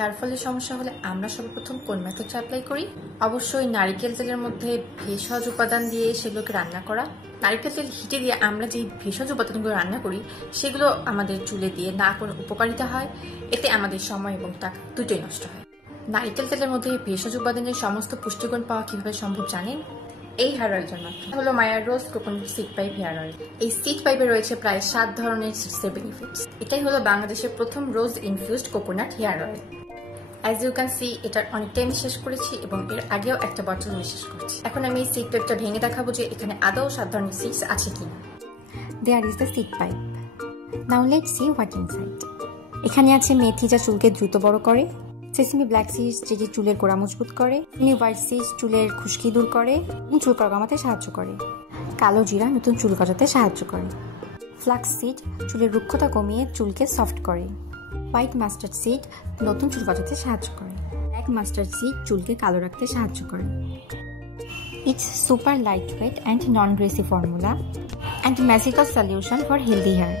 Hair ফলের সমস্যা হলে আমরা সর্বপ্রথম কোন মেথডটা অ্যাপ্লাই করি? অবশ্যই নারিকেল তেলের মধ্যে ভেষজ উপাদান দিয়ে সেগুলোকে রান্না করা। নারিকেল তেল হিটে দিয়ে আমরা যে ভেষজ উপাদানগুলো রান্না করি সেগুলো আমাদের চুলে দিয়ে না কোনো উপকারিতা হয়, এতে আমাদের সময় এবং টাকা দুটোই নষ্ট হয়। নারিকেল তেলের মধ্যে ভেষজ উপাদানের সমস্ত পুষ্টিগুণ পাওয়া কিভাবে সম্ভব জানেন? এই হেয়ার অয়েলটার মাধ্যমে হলো মায়ার rose coconut seed pipe hair oil. এই সিড পাইপে রয়েছে প্রায় 7 ধরনের সিডসের বেনিফিটস। এটাই হলো বাংলাদেশের প্রথম rose infused coconut hair oil. As you can see, এটার অনেকটাই আমি শেষ করেছি এবং এর আগেও একটা বটল আমি শেষ করেছি। এখন আমি এই সিড পাইপটা ভেঙে দেখাবো যে এখানে আদৌ 7 ধরনের সিডস আছে কিনা। There is the seed pipe. Now let's see what inside. এখানে আছে মেথি, যা চুলকে দ্রুত বড় করে, সেসমি ব্ল্যাক সিডস, যেটি চুলের গোড়া মজবুত করে, হোয়াইট সিডস চুলের খুশকি দূর করে এবং চুল কমাতে সাহায্য করে, কালো জিরা নতুন চুল গজাতে সাহায্য করে, ফ্লাক্স সিড চুলের রুক্ষতা কমিয়ে চুলকে সফট করে, হোয়াইট মাস্টার্ড সিড নতুন চুল গজাতে সাহায্য করে, ব্ল্যাক মাস্টার্ড সিড চুলকে কালো রাখতে সাহায্য করে। It's super lightweight and non-greasy formula and magical solution for healthy hair.